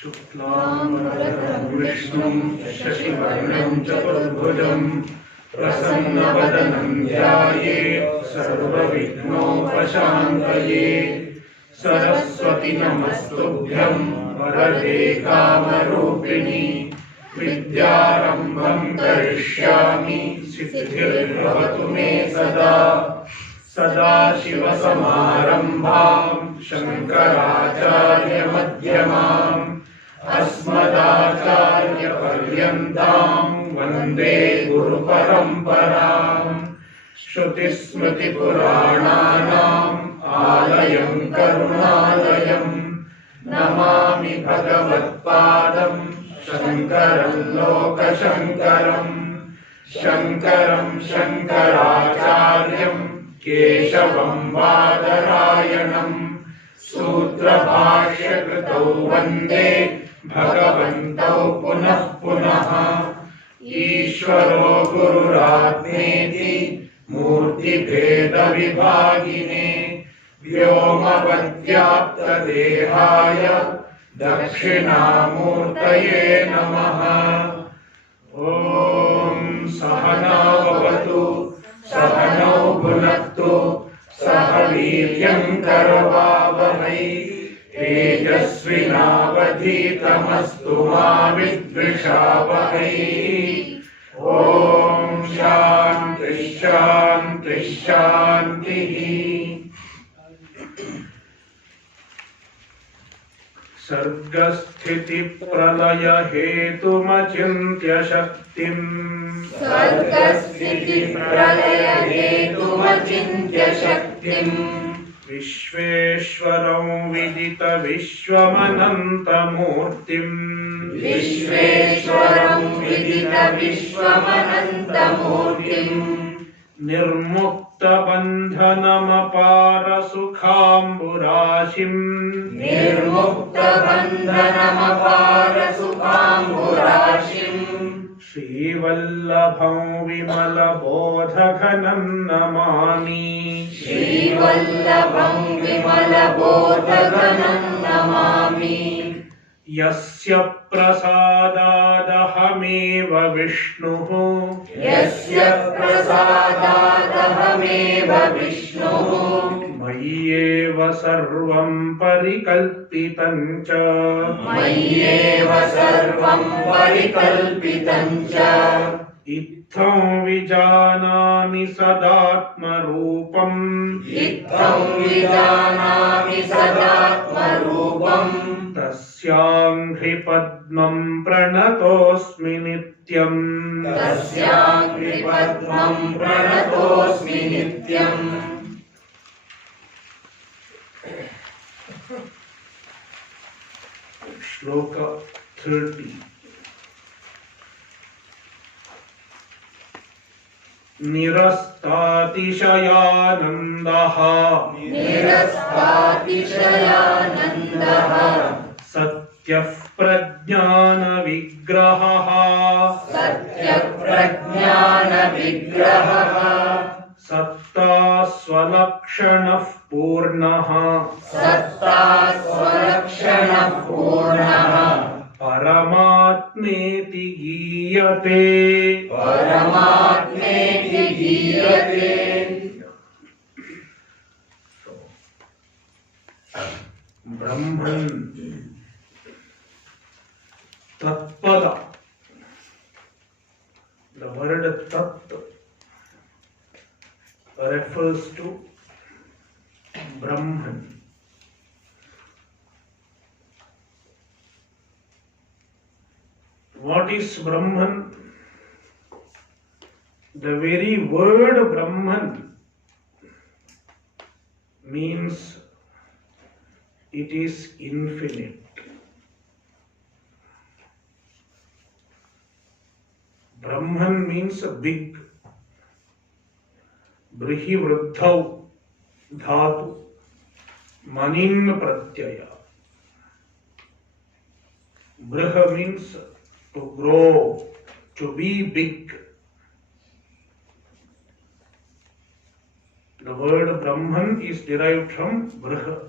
शुक्लाम्बरधरं विष्णुं शशिवर्णं चतुर्भुजं प्रसन्नवदनं ध्यायेत् सर्वविघ्नोपशान्तये। सरस्वती नमस्तुभ्यं वरदे कामरूपिणि विद्यारम्भं करिष्यामि सिद्धिर्भवतु मे सदा। सदाशिवसमारम्भां शङ्कराचार्यमध्यमाम् अस्मदाचार्यपर्यन्तां वन्दे गुरुपरम्पराम्। श्रुतिस्मृतिपुराणानाम् आलयं करुणालयं नमामि भगवत्पादं शङ्करं लोकशङ्करं। शङ्करं शङ्कराचार्यं केशवं बादरायणं सूत्रभाष्यकृतौ वन्दे भगवन्तौ पुनः पुनः। ईश्वरो गुरुरात्मेति मूर्तिभेदविभागिने व्योमवद्व्याप्तदेहाय दक्षिणामूर्तये नमः। ॐ सहना भवतु सहनौ भुनक्तु सह वीर्यं करवावहै तेजस्विनावधीतमस्तु मा विद्विषावहै। ॐ शान्ति शान्ति शान्तिः। सर्गस्थितिप्रलय हेतुमचिन्त्य शक्तिम् विश्वेश्वरं विदित विश्वमनन्तमूर्तिम् निर्मुक्तबन्धनमपार सुखाम्बुराशिम् श्रीवल्लभं विमलबोधघनं नमामि। यस्य प्रसादादहमेव विष्णुः मय्येव सर्वं परिकल्पितं च इत्थं विजानामि सदात्मरूपम् तस्याङ्घ्रि पद्मं प्रणतोऽस्मि नित्यम्। श्लोक 30। निरस्तातिशयानन्दः सत्यः प्रज्ञानविग्रहः सत्ता स्वलक्षणः पूर्णः परमात्मेति गीयते। Brahman, Tat Pada. The word Tat refers to Brahman. What is Brahman? The very word Brahman means it is infinite. Brahman means big. Brihi vruddhau dhatu manin pratyaya. Briha means to grow, to be big. The word Brahman is derived from Briha.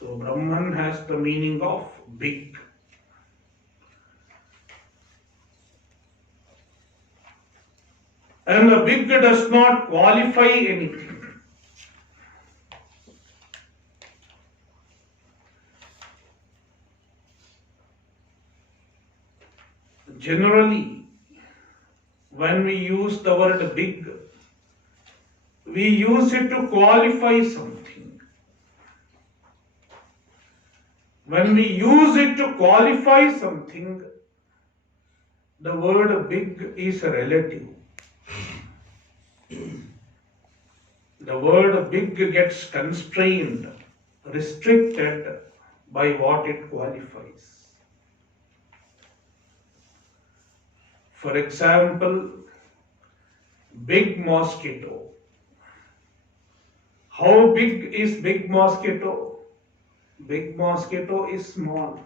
So Brahman has the meaning of big. And the big does not qualify anything. Generally, when we use the word big, we use it to qualify something. When we use it to qualify something, the word big is relative. The word big gets constrained, restricted by what it qualifies. For example, big mosquito. How big is big mosquito? Big mosquito is small.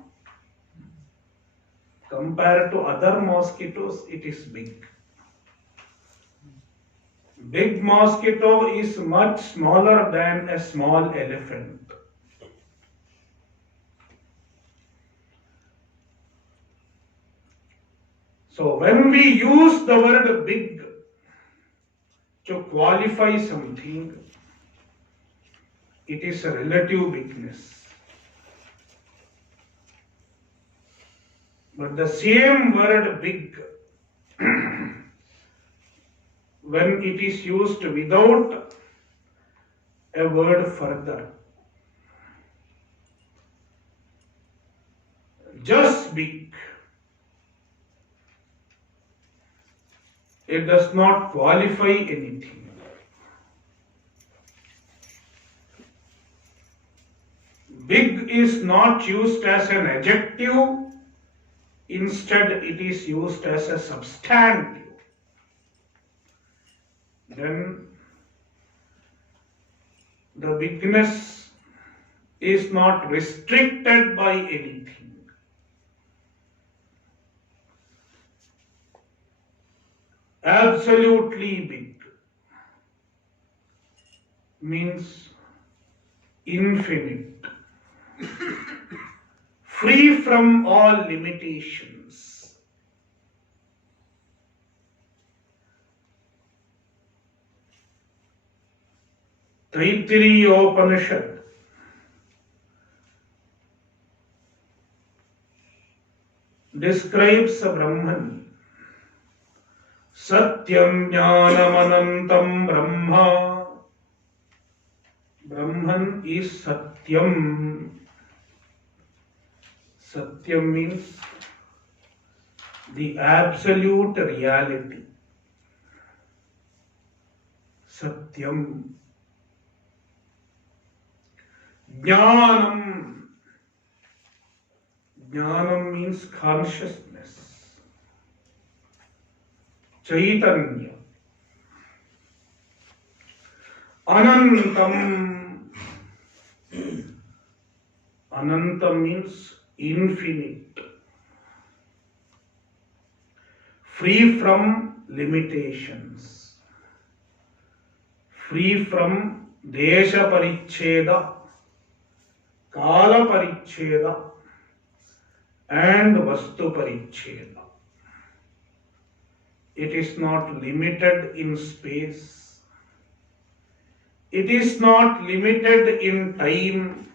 Compared to other mosquitoes, it is big. Big mosquito is much smaller than a small elephant. So when we use the word big to qualify something, it is a relative bigness. But the same word big, when it is used without a word further, just big, it does not qualify anything. Big is not used as an adjective, instead it is used as a substantive. Then the bigness is not restricted by anything. Absolutely big means infinite, free from all limitations. Taittiriya Upanishad describes a Brahman. Satyam Jnanamanantam Brahma. Brahman is Satyam. Satyam means the absolute reality. Satyam. Jnanam. Jnanam means consciousness. Chaitanya. Anantam. Anantam means infinite. Free from limitations. Free from desha paricheda, kala paricheda and vastu paricheda. It is not limited in space. It is not limited in time.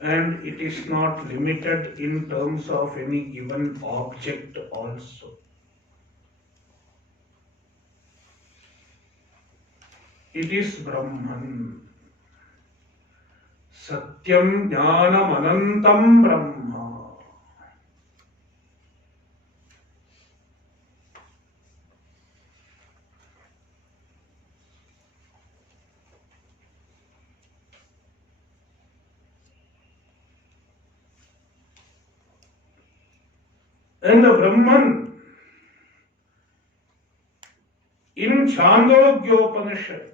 And it is not limited in terms of any given object also. It is Brahman. Satyam Jnanam Anantam Brahma. And the Brahman in Chandogyopanishad,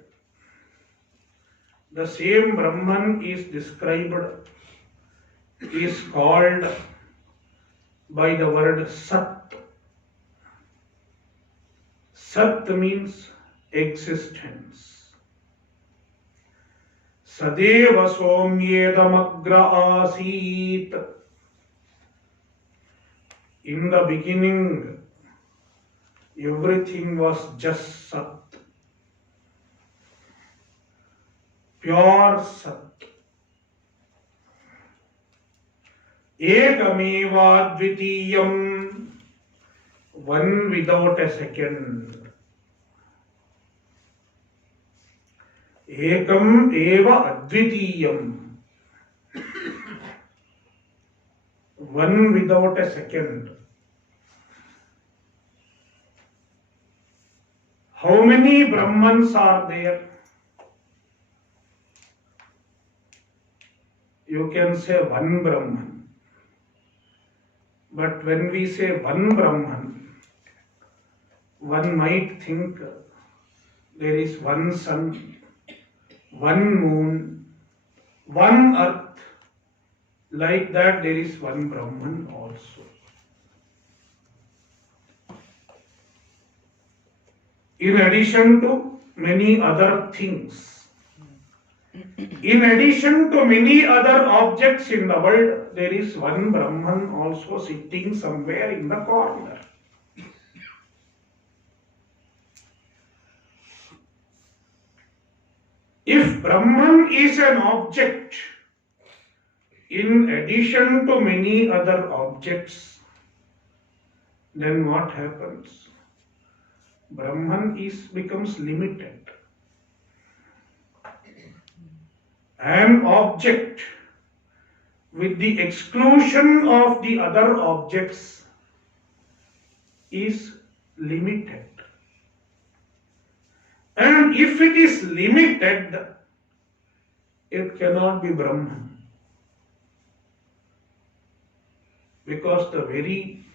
the same Brahman is described, is called by the word Sat. Sat means existence. Sadeva Somyedamagra Asit. In the beginning, everything was just Sat, pure Sat. Ekameva Dvitiyam, one without a second. Ekam eva advitiyam, one without a second. How many Brahmans are there? You can say one Brahman. But when we say one Brahman, one might think there is one sun, one moon, one earth. Like that, there is one Brahman also. In addition to many other things, in addition to many other objects in the world, there is one Brahman also sitting somewhere in the corner. If Brahman is an object, in addition to many other objects, then what happens? Brahman becomes limited. An object with the exclusion of the other objects is limited. And if it is limited, it cannot be Brahman. Because the very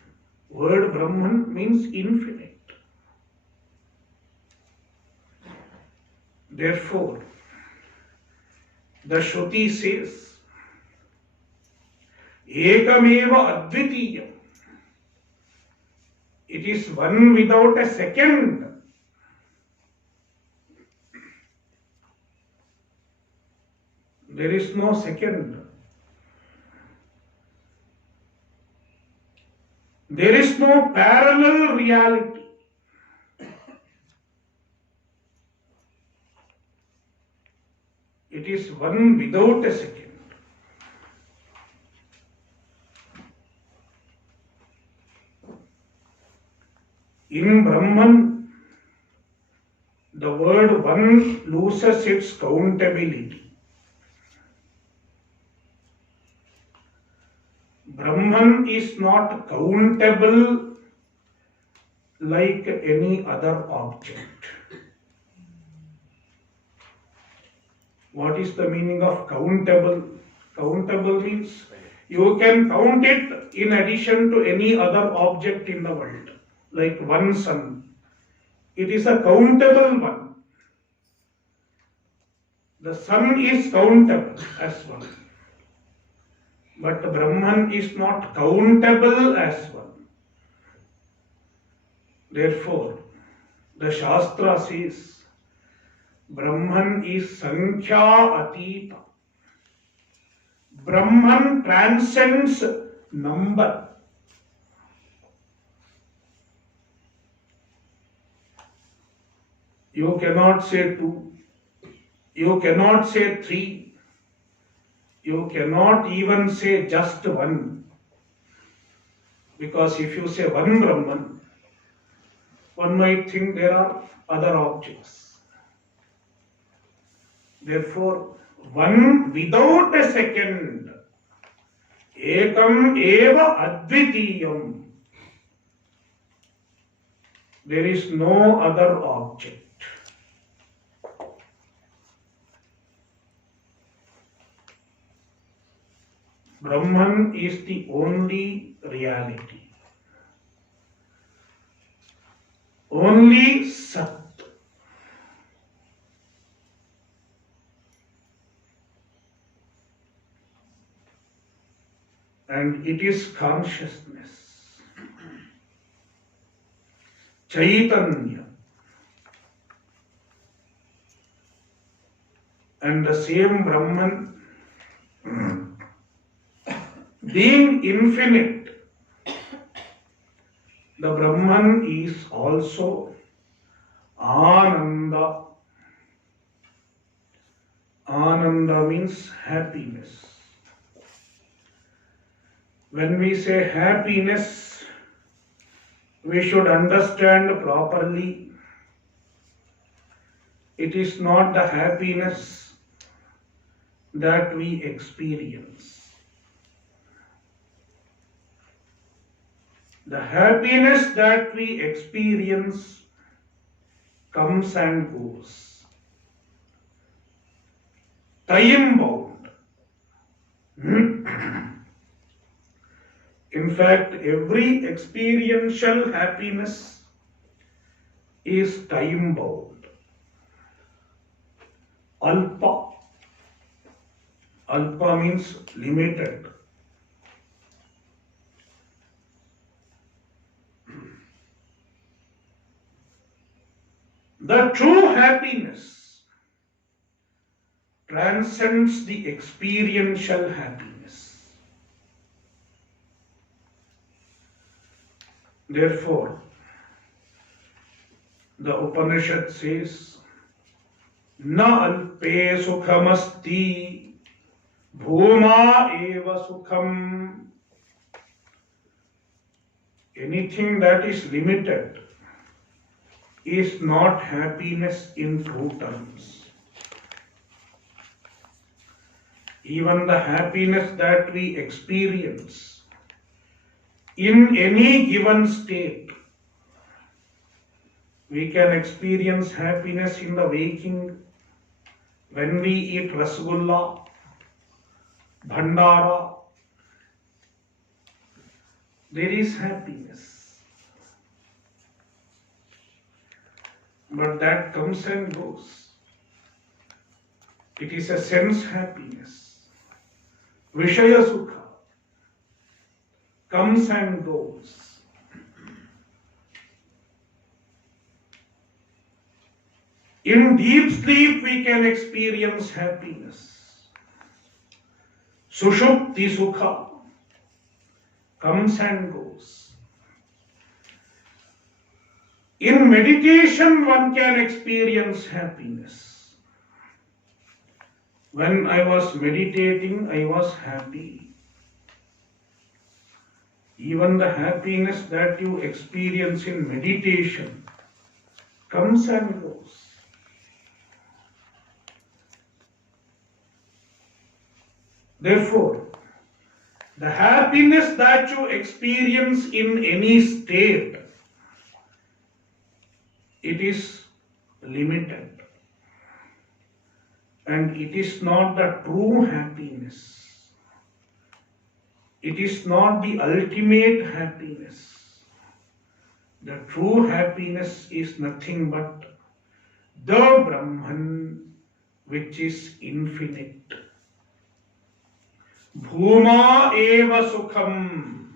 word Brahman means infinite. Therefore, the Shruti says, Ekameva Advitiyam. It is one without a second. There is no second. There is no parallel reality. It is one without a second. In Brahman, the word one loses its countability. Brahman is not countable like any other object. What is the meaning of countable? Countable means you can count it in addition to any other object in the world, like one sun. It is a countable one. The sun is countable as one. But Brahman is not countable as one. Therefore, the Shastra says, Brahman is Sankhya Atita. Brahman transcends number. You cannot say two. You cannot say three. You cannot even say just one. Because if you say one Brahman, one might think there are other objects. Therefore, one without a second. Ekam eva advitiyam. There is no other object. Brahman is the only reality. Only Sat. And it is consciousness. Chaitanya. And the same Brahman, being infinite, the Brahman is also Ananda. Ananda means happiness. When we say happiness, we should understand properly. It is not the happiness that we experience. The happiness that we experience comes and goes. Time bound. In fact, every experiential happiness is time bound. Alpa. Alpa means limited. The true happiness transcends the experiential happiness. Therefore, the Upanishad says, Na alpe sukhamasti bhuma eva sukham. Anything that is limited is not happiness in true terms. Even the happiness that we experience in any given state, we can experience happiness in the waking when we eat rasgulla, bhandara. There is happiness. But that comes and goes. It is a sense happiness. Vishaya sukha comes and goes. In deep sleep we can experience happiness. Sushupti sukha comes and goes. In meditation one can experience happiness. When I was meditating, I was happy. Even the happiness that you experience in meditation comes and goes. Therefore, the happiness that you experience in any state, it is limited. And it is not the true happiness. It is not the ultimate happiness. The true happiness is nothing but the Brahman, which is infinite. Bhuma eva sukham.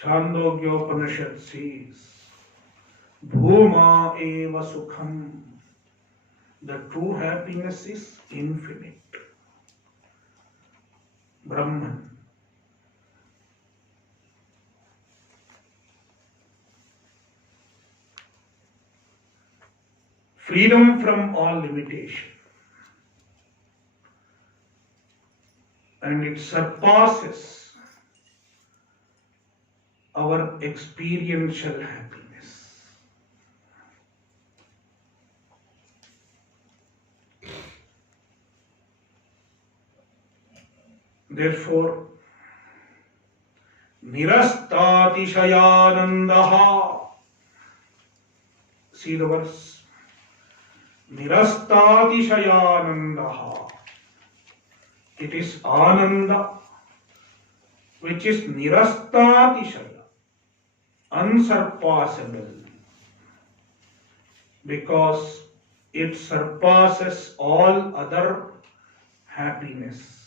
Chandogyopanishad says, Bhuma eva sukham. The true happiness is infinite. Brahman. Freedom from all limitation. And it surpasses our experiential happiness. Therefore, Nirastatishayanandaha. See the verse. Nirastatishayanandaha. It is Ananda, which is Nirastatishaya, unsurpassable, because it surpasses all other happiness.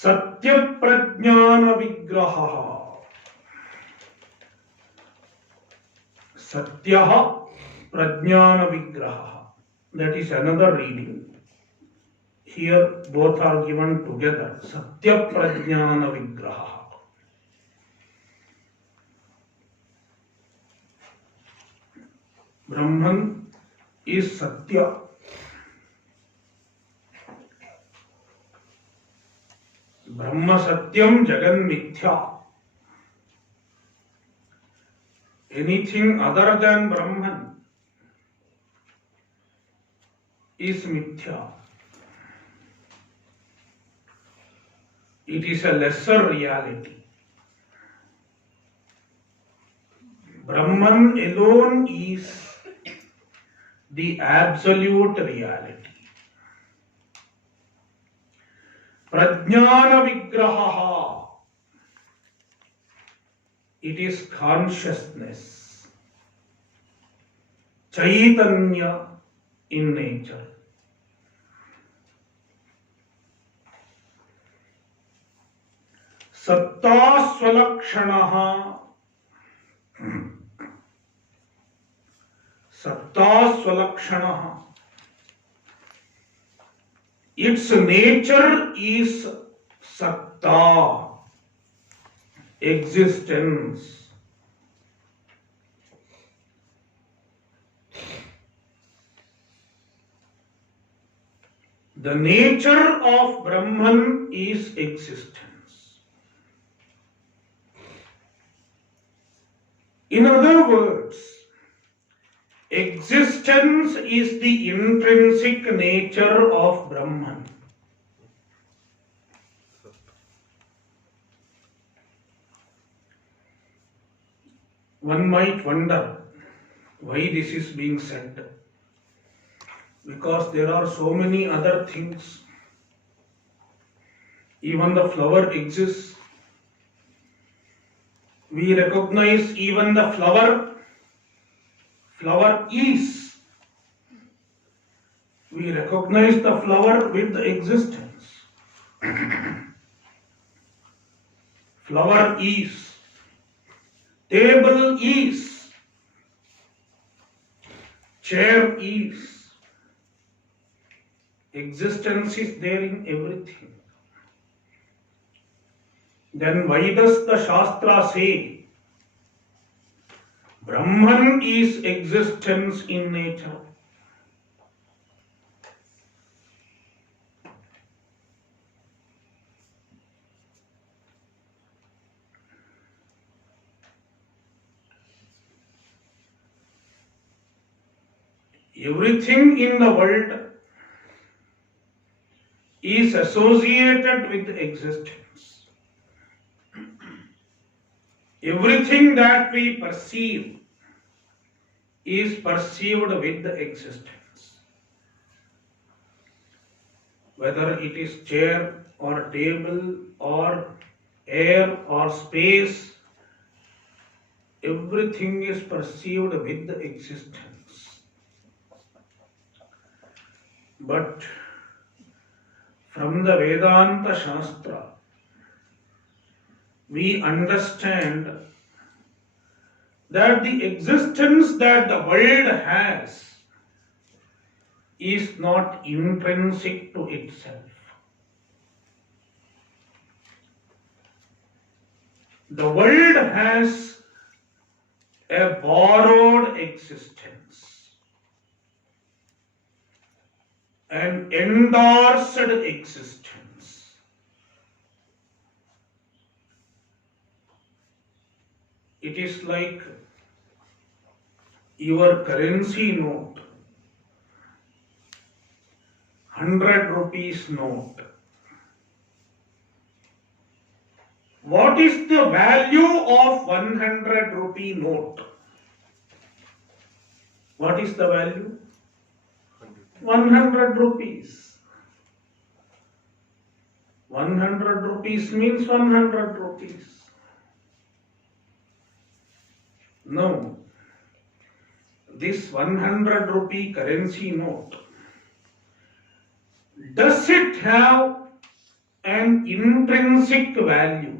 Satya Prajnana Vigraha. Satya Prajnana Vigraha. That is another reading. Here both are given together. Satya Prajnana Vigraha. Brahman is Satya. Brahma Satyam Jagan Mithya. Anything other than Brahman is Mithya. It is a lesser reality. Brahman alone is the absolute reality. Prajnana Vigraha. It is consciousness. Chaitanya in nature. Satta Swalakshanaha. Satta Swalakshanaha. Its nature is Satta, existence. The nature of Brahman is existence. In other words, existence is the intrinsic nature of Brahman. One might wonder why this is being said. Because there are so many other things. Even the flower exists. We recognize even the flower. Flower is. We recognize the flower with the existence. Flower is. Table is. Chair is. Existence is there in everything. Then why does the Shastra say Brahman is existence in nature? Everything in the world is associated with existence. Everything that we perceive is perceived with existence. Whether it is chair or table or air or space, everything is perceived with existence. But from the Vedanta Shastra, we understand that the existence that the world has is not intrinsic to itself. The world has a borrowed existence, an endorsed existence. It is like your currency note, 100 rupees note. What is the value of 100 rupee note? What is the value? 100 rupees. 100 rupees means 100 rupees. No. This 100 rupee currency note, does it have an intrinsic value.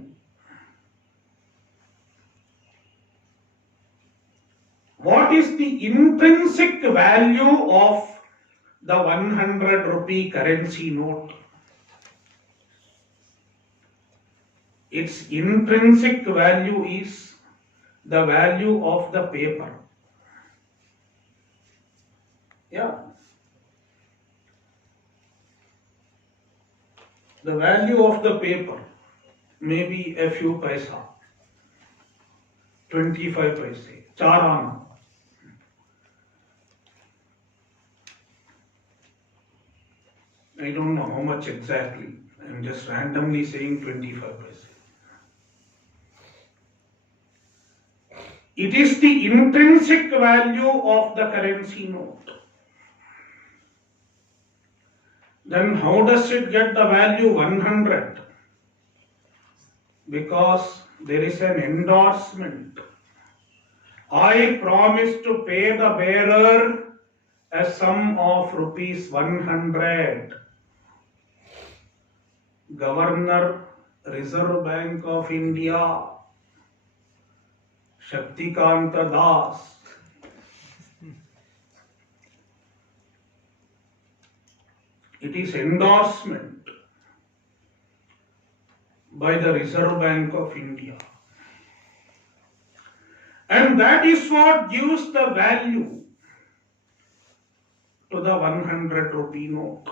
What is the intrinsic value of the 100 rupee currency note? Its intrinsic value is the value of the paper. Yeah. The value of the paper may be a few paisa, 25 paise, 4 आना. I don't know how much exactly. I'm just randomly saying 25 paise. It is the intrinsic value of the currency note. Then how does it get the value 100? Because there is an endorsement. I promise to pay the bearer a sum of rupees 100. Governor, Reserve Bank of India, Shaktikanta Das. It is endorsement by the Reserve Bank of India. And that is what gives the value to the 100 rupee note.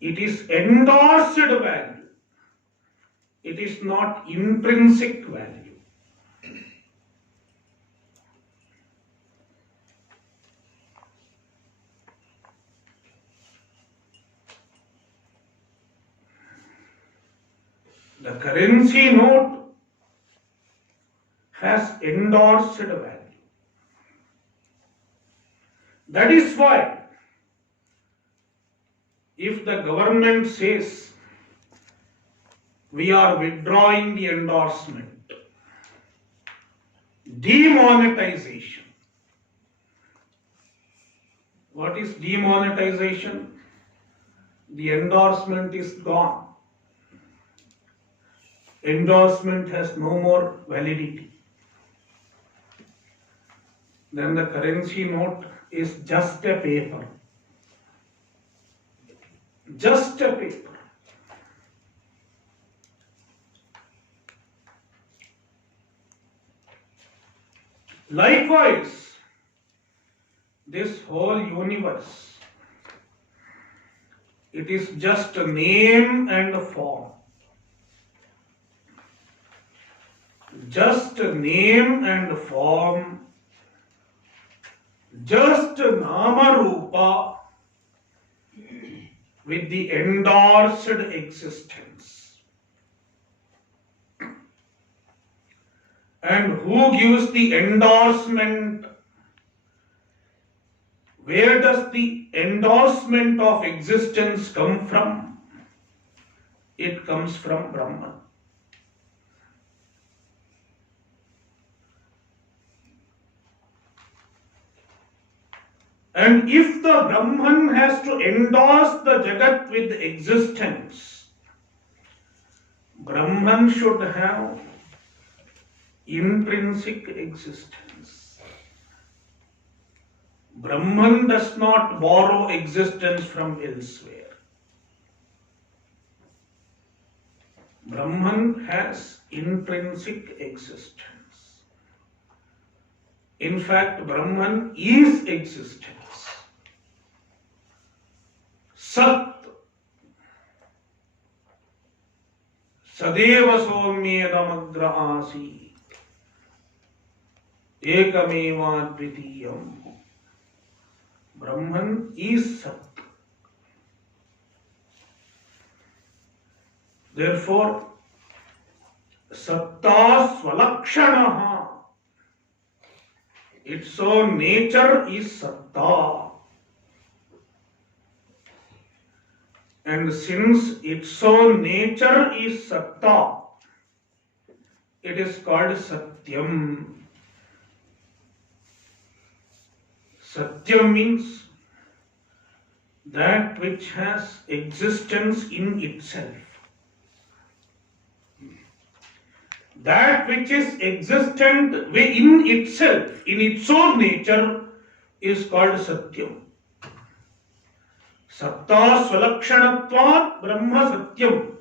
It is endorsed value. It is not intrinsic value. The currency note has endorsed value. That is why if the government says we are withdrawing the endorsement, demonetization. What is demonetization? The endorsement is gone. Endorsement has no more validity. Then the currency note is just a paper. Just a paper. Likewise, this whole universe, it is just a name and a form. Just a name and form, just nama rupa with the endorsed existence. And who gives the endorsement? Where does the endorsement of existence come from? It comes from Brahman. And if the Brahman has to endorse the Jagat with existence, Brahman should have intrinsic existence. Brahman does not borrow existence from elsewhere. Brahman has intrinsic existence. In fact, Brahman is existence. Sat. Sadeva somyedamagra asi. Ekameva dvitiyam. Brahman is Sat. Therefore, Satta Swalakshanaha. Its own nature is Satta. And since its own nature is Satta, it is called Satyam. Satyam means that which has existence in itself. That which is existent in itself, in its own nature, is called Satyam. Satta Swalakshanatvat Brahma Satyam.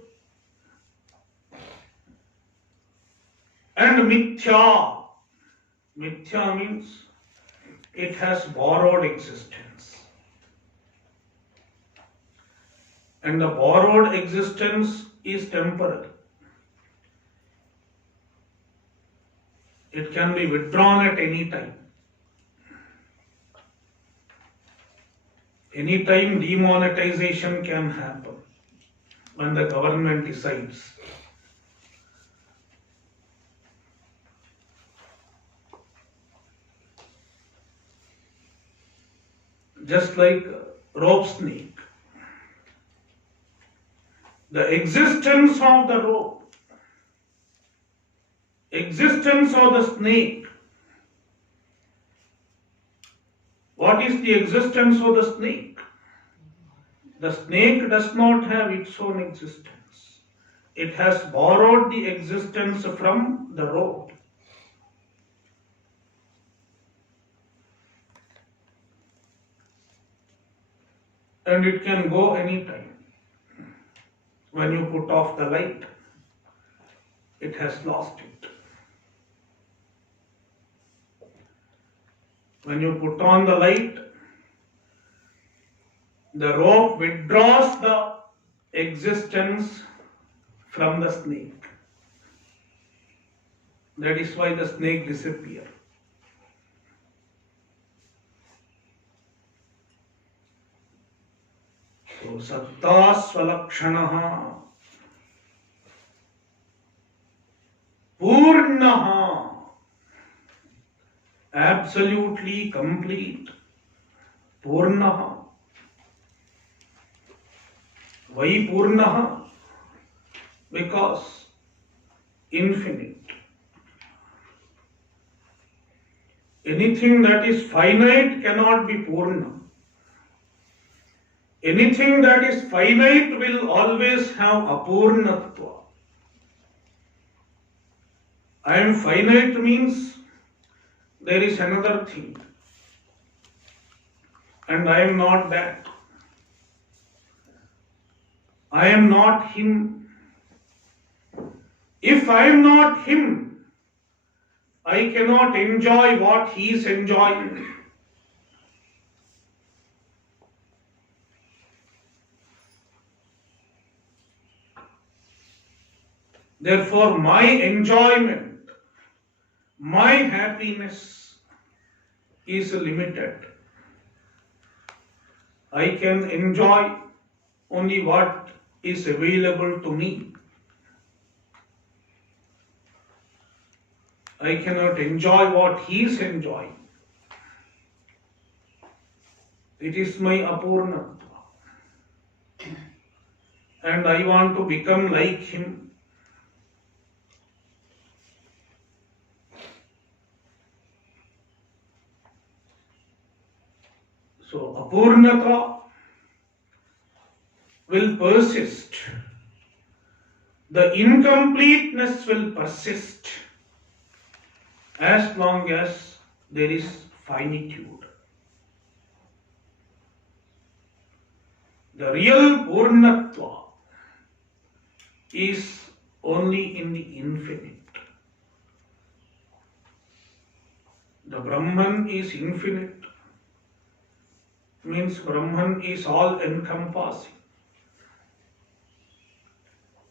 And Mithya. Mithya means it has borrowed existence. And the borrowed existence is temporary. It can be withdrawn at any time. Any time demonetization can happen when the government decides. Just like rope snake. The existence of the rope, existence of the snake. What is the existence of the snake? The snake does not have its own existence. It has borrowed the existence from the rope. And it can go anytime. When you put off the light, it has lost it. When you put on the light, the rope withdraws the existence from the snake. That is why the snake disappears. So, Satta Swalakshanaha Purnaha, absolutely complete. Purnaha. Why Purnaha? Because infinite. Anything that is finite cannot be Purna. Anything that is finite will always have apurnatva. I am finite means there is another thing. And I am not that. I am not him. If I am not him, I cannot enjoy what he is enjoying. Therefore, my enjoyment, my happiness is limited. I can enjoy only what is available to me. I cannot enjoy what he is enjoying. It is my apurnatva. And I want to become like him. So, apurnata will persist. The incompleteness will persist as long as there is finitude. The real Purnatva is only in the infinite. The Brahman is infinite. Means Brahman is all encompassing,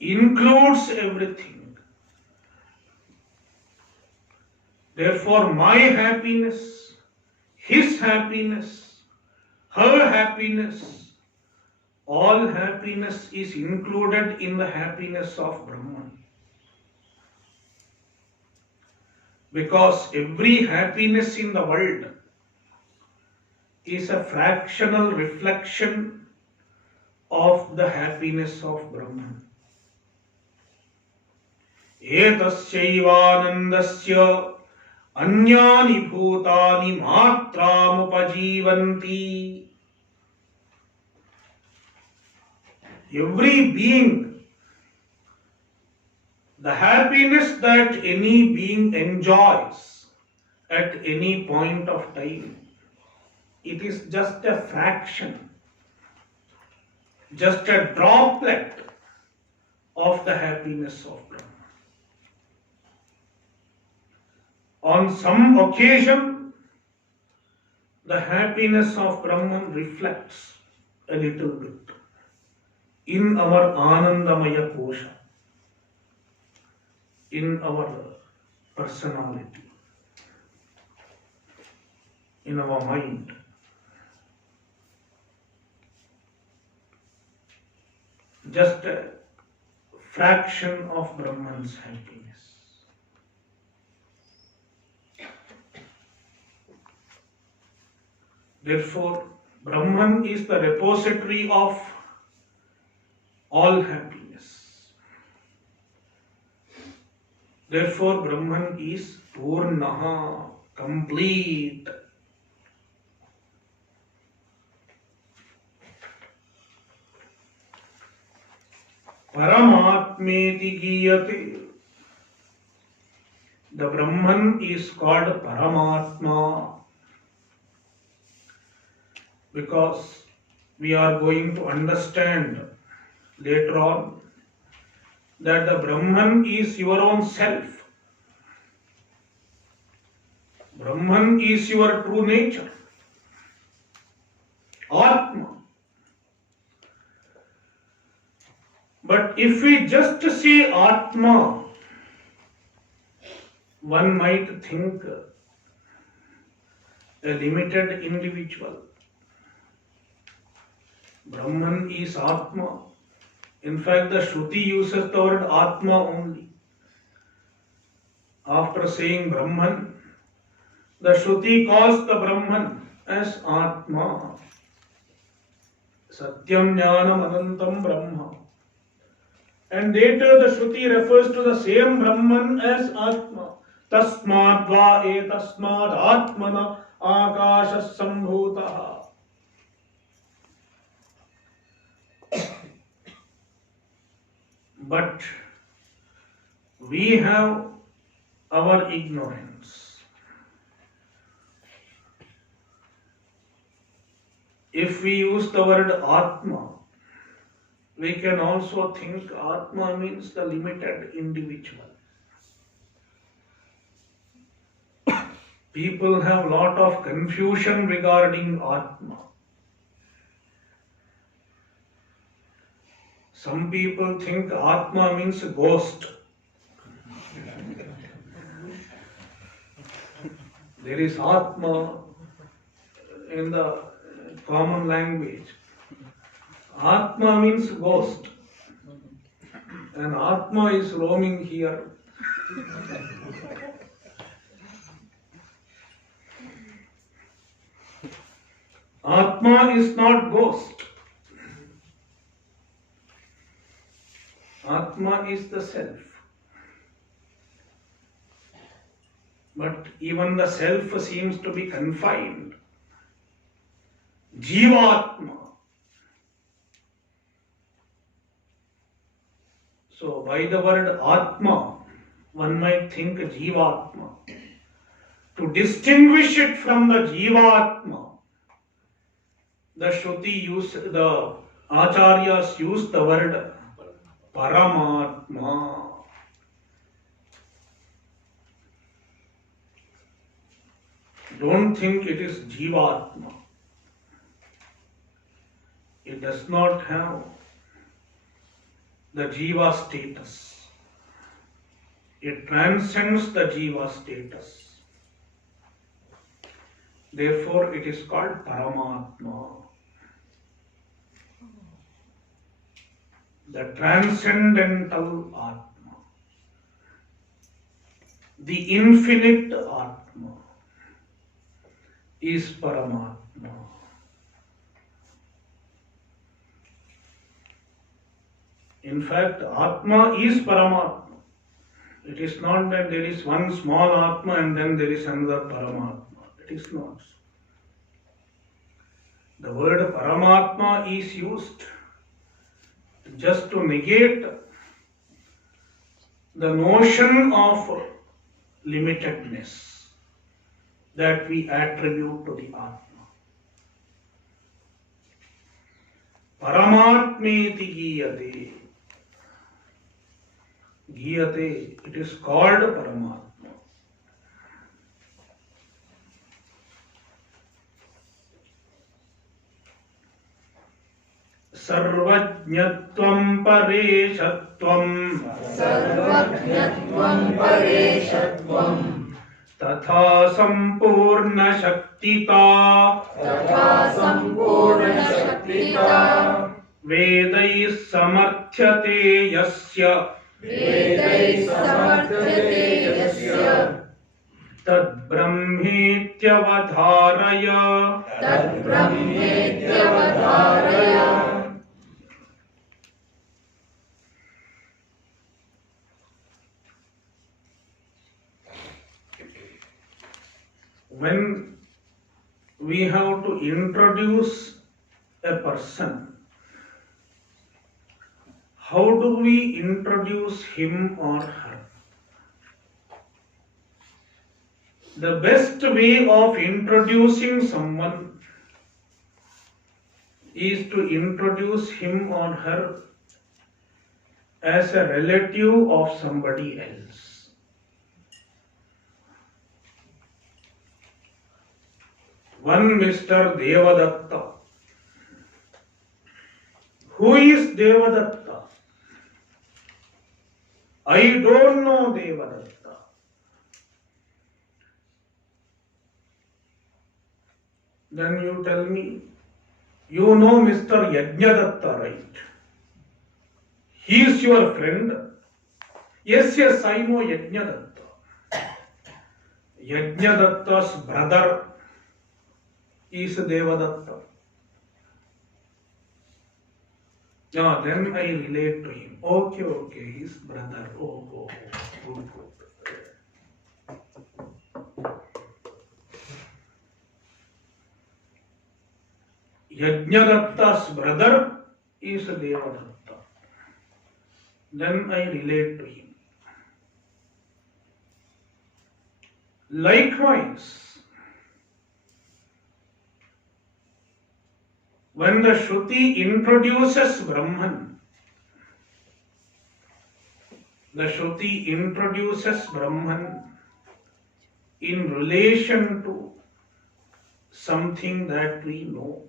includes everything. Therefore, my happiness, his happiness, her happiness, all happiness is included in the happiness of Brahman. Because every happiness in the world is a fractional reflection of the happiness of Brahman. Etasyaivanandasya anyani bhutani matramupajivanti. every being, the happiness that any being enjoys at any point of time, it is just a fraction, just a droplet of the happiness of Brahman. On some occasion, the happiness of Brahman reflects a little bit in our Anandamaya Kosha, in our personality, in our mind. Just a fraction of Brahman's happiness. Therefore, Brahman is the repository of all happiness. Therefore, Brahman is Purnaha, complete. Paramatmeti giyate. The Brahman is called Paramatma because we are going to understand later on that the Brahman is your own self. Brahman is your true nature. Atma. But if we just say Atma, one might think a limited individual. Brahman is Atma. In fact, the Shruti uses the word Atma only. After saying Brahman, the Shruti calls the Brahman as Atma. Satyam Jnanam Anantam Brahma. And later the Shruti refers to the same Brahman as Atma. Tasmad va etasmad Atmana Akashas Sambhutaha. But we have our ignorance. If we use the word Atma, we can also think Atma means the limited individual. People have a lot of confusion regarding Atma. Some people think Atma means a ghost. There is Atma in the common language. Atma means ghost. And Atma is roaming here. Atma is not ghost. Atma is the self. But even the self seems to be confined. Jivatma. So by the word Atma, one might think Jivatma. To distinguish it from the Jivatma, the Acharyas use the word Paramatma. Don't think it is Jivatma. It does not have the Jiva status. It transcends the Jiva status. Therefore, it is called Paramatma. The transcendental Atma. The infinite Atma is Paramatma. In fact, Atma is Paramatma. It is not that there is one small Atma and then there is another Paramatma. It is not. The word Paramatma is used just to negate the notion of limitedness that we attribute to the Atma. Paramatmeti giyate. Giyate, it is called Paramatma. Sarvajñatvam pareshatvam. Sarvajñatvam pareshatvam. Tatha sampurna shaktita. Tatha sampurna shaktita. Vedais samarthyate yasya. Vedais samarthyate yasya. Tad brahmetyavadharaya. Tad brahmetyavadharaya. When we have to introduce a person, how do we introduce him or her? The best way of introducing someone is to introduce him or her as a relative of somebody else. One Mr. Devadatta. Who is Devadatta? I don't know Devadatta. Then you tell me, you know Mr. Yajnadatta, right? He is your friend. Yes, I know Yajnadatta. Yajnadatta's brother is Devadatta. Then I relate to him. Okay, his brother. Oh, good. Yajnadatta's brother is Devadatta. Then I relate to him. Likewise, when the Shruti introduces Brahman, the Shruti introduces Brahman in relation to something that we know.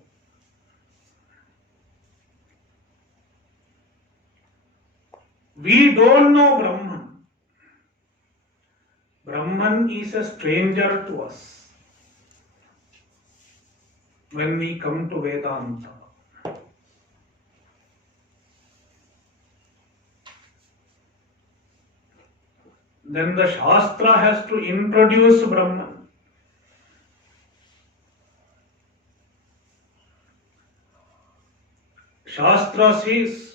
We don't know Brahman. Brahman is a stranger to us. When we come to Vedanta, then the Shastra has to introduce Brahman. Shastra says,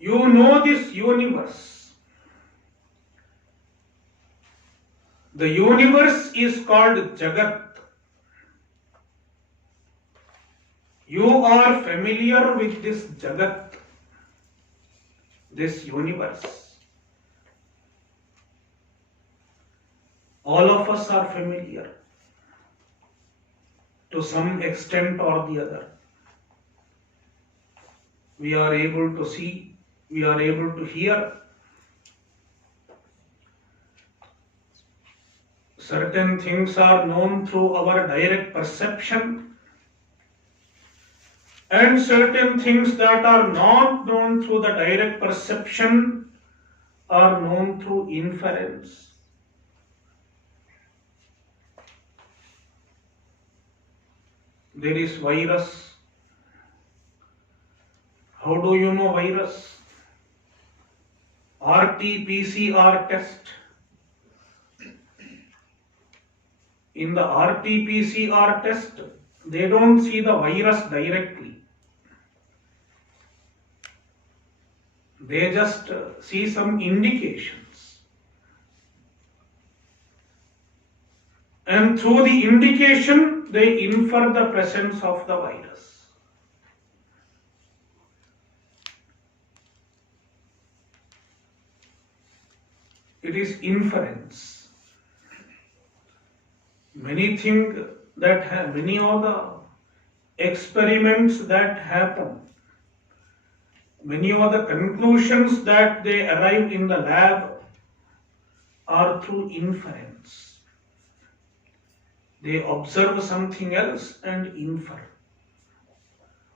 you know this universe. The universe is called Jagat. You are familiar with this Jagat, this universe. All of us are familiar to some extent or the other. We are able to see, we are able to hear. Certain things are known through our direct perception. And certain things that are not known through the direct perception are known through inference. There is virus. How do you know virus? RT-PCR test. In the RT-PCR test, they don't see the virus directly. They just see some indications. And through the indication, they infer the presence of the virus. It is inference. Many of the experiments that happen, many of the conclusions that they arrive in the lab are through inference. They observe something else and infer.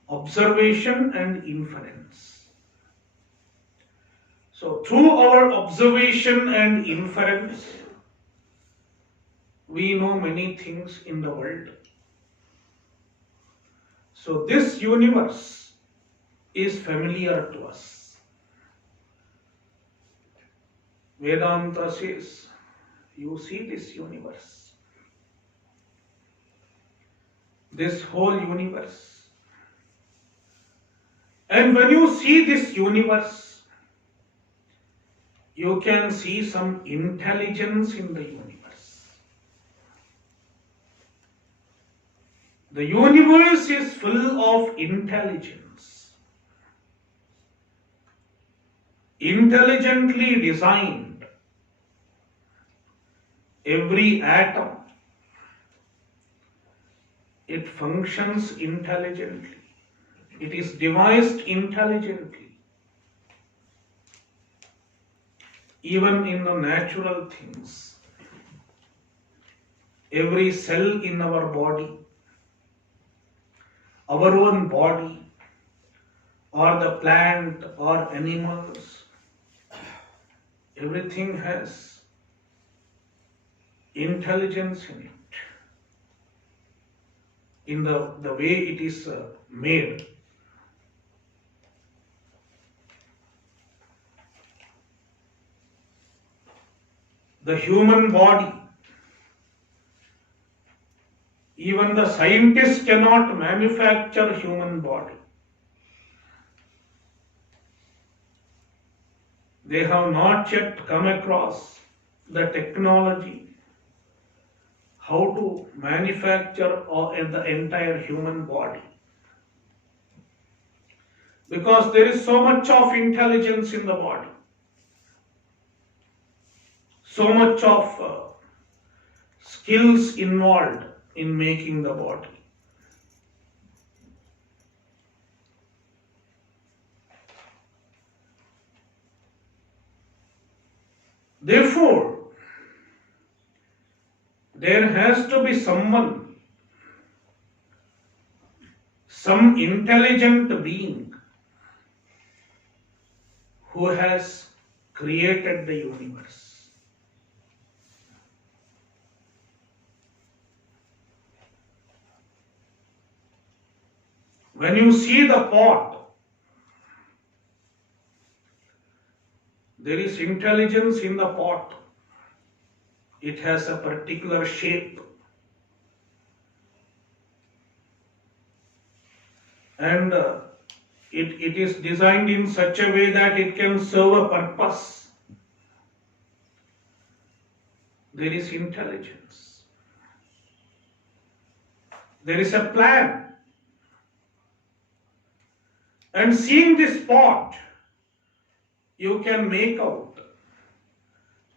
Observation and inference. So through our observation and inference, we know many things in the world. So this universe is familiar to us. Vedanta says, you see this universe, this whole universe. And when you see this universe, you can see some intelligence in the universe. The universe is full of intelligence, intelligently designed. Every atom, it functions intelligently. It is devised intelligently. Even in the natural things, every cell in our body, our own body, or the plant or animals, everything has intelligence in it, in the way it is made. The human body, even the scientists cannot manufacture human body. They have not yet come across the technology how to manufacture the entire human body. Because there is so much of intelligence in the body. So much of skills involved in making the body. Therefore, there has to be someone, some intelligent being who has created the universe. When you see the pot, there is intelligence in the pot. It has a particular shape. And it is designed in such a way that it can serve a purpose. There is intelligence. There is a plan. And seeing this pot, you can make out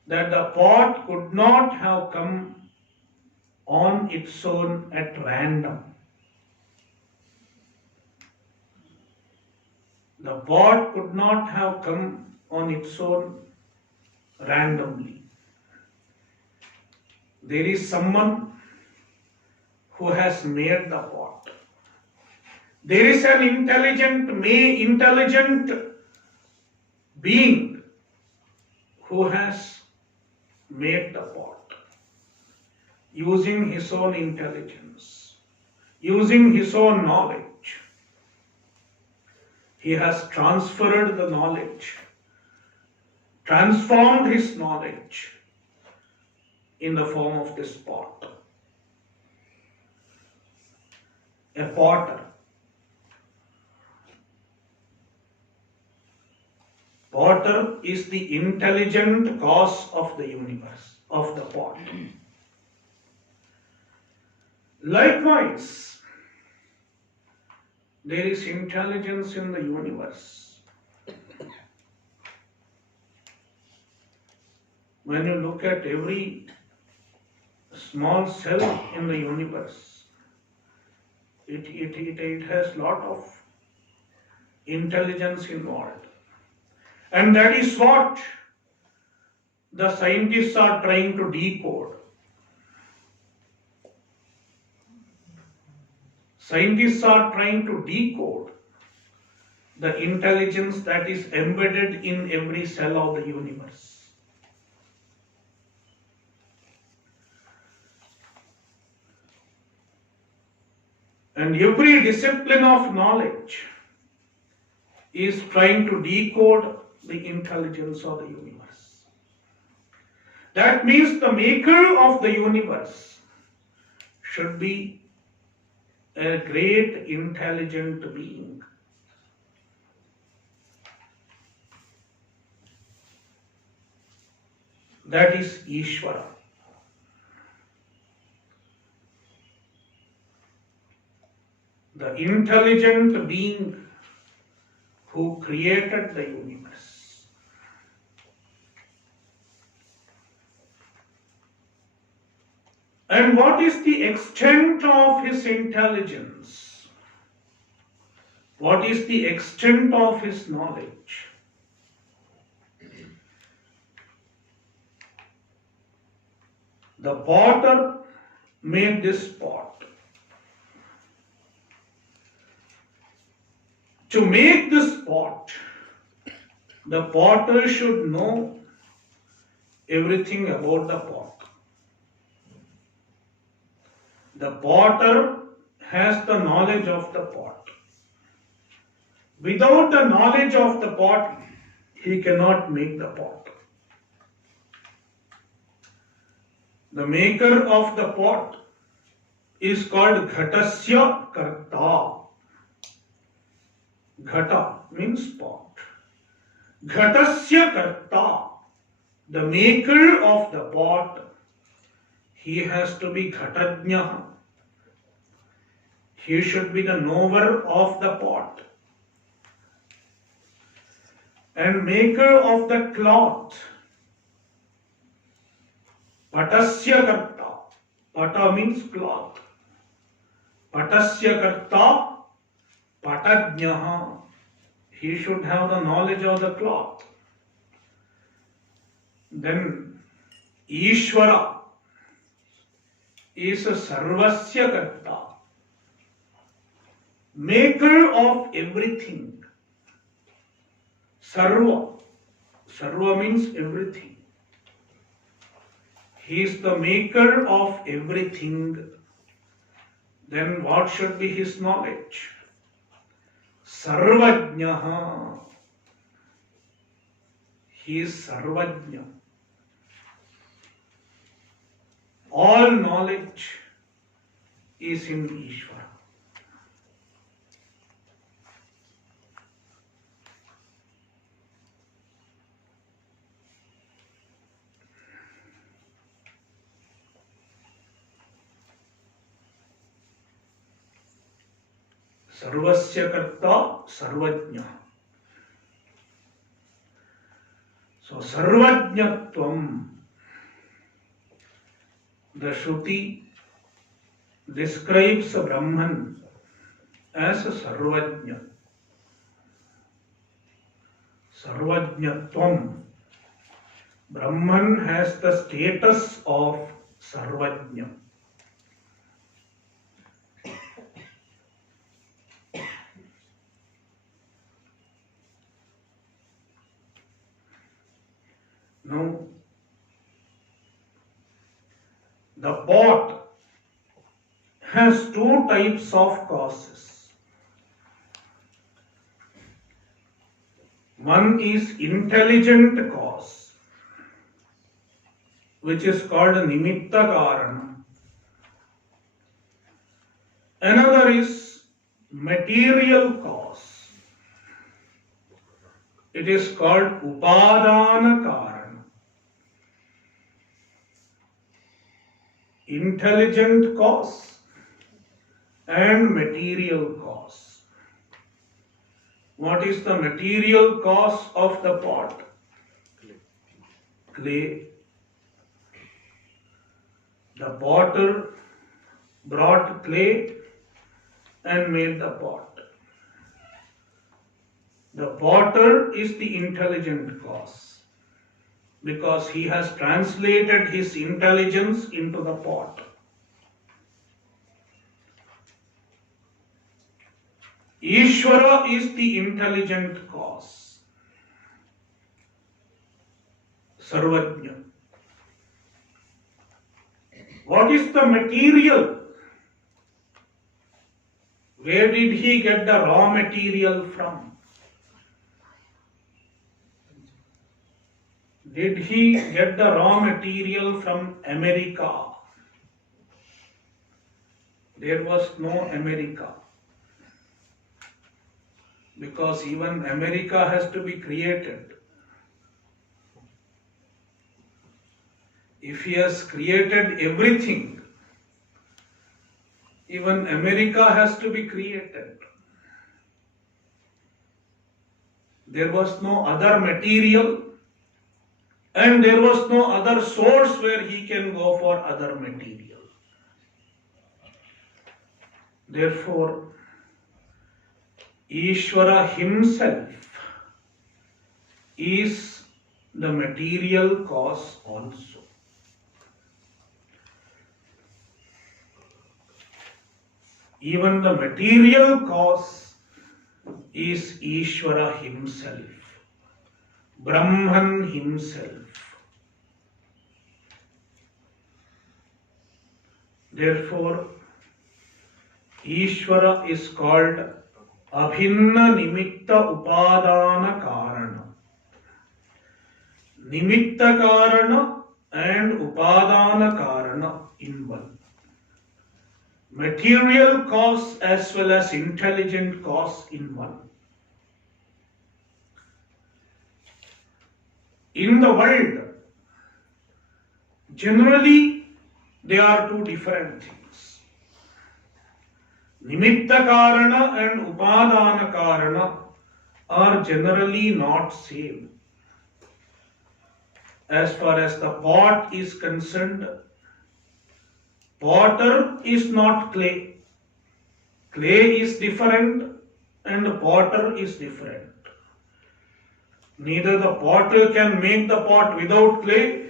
that the pot could not have come on its own at random. The pot could not have come on its own randomly. There is someone who has made the pot. There is an intelligent being who has made the pot using his own intelligence, using his own knowledge. He has transferred the knowledge, transformed his knowledge in the form of this pot. A potter. Potter is the intelligent cause of the universe, of the pot. Likewise, there is intelligence in the universe. when you look at every small cell in the universe, it has lot of intelligence involved. And that is what the scientists are trying to decode. Scientists are trying to decode the intelligence that is embedded in every cell of the universe. And every discipline of knowledge is trying to decode the intelligence of the universe. That means the maker of the universe should be a great intelligent being. That is Ishvara. The intelligent being who created the universe. And what is the extent of his intelligence? What is the extent of his knowledge? The potter made this pot. To make this pot, the potter should know everything about the pot. The potter has the knowledge of the pot. Without the knowledge of the pot, he cannot make the pot. The maker of the pot is called Ghatasya Karta. Ghata means pot. Ghatasya Karta, the maker of the pot, he has to be Ghatadnya. He should be the knower of the pot. And maker of the cloth, Patasya Karta. Pata means cloth. Patasya Karta, Patadnyaha. He should have the knowledge of the cloth. Then Ishvara is a Sarvasya Karta, maker of everything. Sarva. Sarva means everything. He is the maker of everything. Then what should be his knowledge? Sarvajnaha. He is Sarvajna. All knowledge is in Ishvara. Sarvasya Karta, Sarvajna. So Sarvajnatvam, the Shruti describes a Brahman as a Sarvajna. Sarvajnatvam. Brahman has the status of Sarvajna. Now, the pot has two types of causes. One is intelligent cause, which is called Nimitta Karana. Another is material cause. It is called Upadana Karana. Intelligent cause and material cause. What is the material cause of the pot? Clay. The potter brought clay and made the pot. The potter is the intelligent cause because he has translated his intelligence into the pot. Ishvara is the intelligent cause. Sarvajna. What is the material? Where did he get the raw material from? Did he get the raw material from America? There was no America. Because even America has to be created. If he has created everything, even America has to be created. There was no other material and there was no other source where he can go for other material. Therefore, Ishvara himself is the material cause also. Even the material cause is Ishvara himself, Brahman himself. Therefore, Ishvara is called Abhinna Nimitta Upadana Karana. Nimitta Karana and Upadana Karana in one. Material cause as well as intelligent cause in one. In the world, generally they are two different things. Nimitta Karana and Upadana Karana are generally not same. As far as the pot is concerned, potter is not clay. Clay is different and potter is different. Neither the potter can make the pot without clay,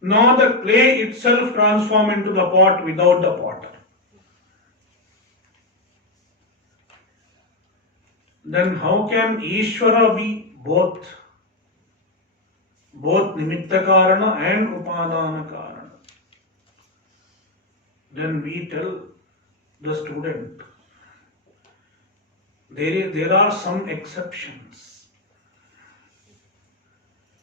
nor the clay itself transform into the pot without the potter. Then how can Ishvara be both Nimitta Karana and Upadana Karana? Then we tell the student, there are some exceptions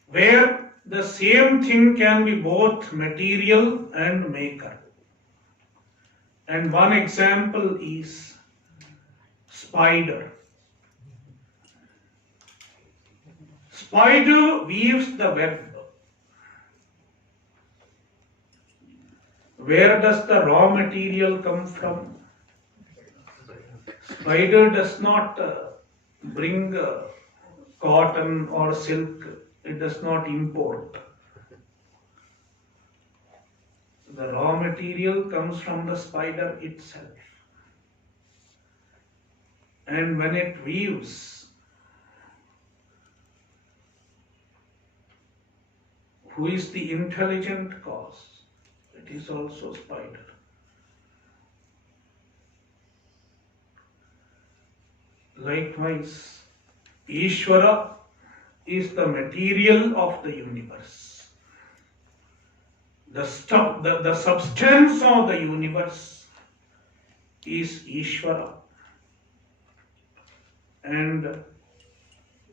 where the same thing can be both material and maker. And one example is spider. Spider weaves the web. Where does the raw material come from? Spider does not bring cotton or silk. It does not import. The raw material comes from the spider itself. And when it weaves, who is the intelligent cause? It is also spider. Likewise, Ishvara is the material of the universe. The substance of the universe is Ishvara. And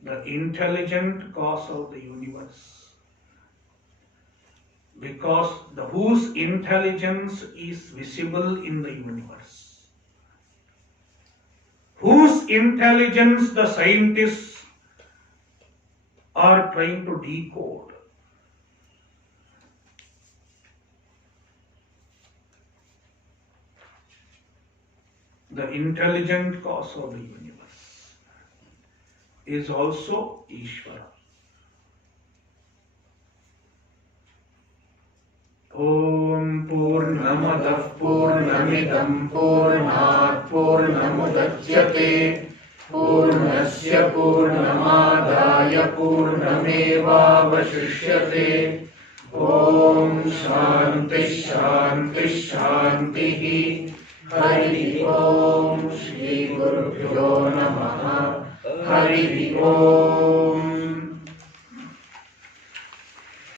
the intelligent cause of the universe. Because whose intelligence is visible in the universe. Whose intelligence the scientists are trying to decode. The intelligent cause of the universe is also Ishvara. Om पूर्णमदः पूर्णमिदं पूर्णात् पूर्णमुदच्यते पूर्णस्य पूर्णमादाय पूर्णमेवावशिष्यते ॐ शान्ति शान्ति शान्तिः हरि ओम श्री गुरुभ्यो नमः हरि ओम।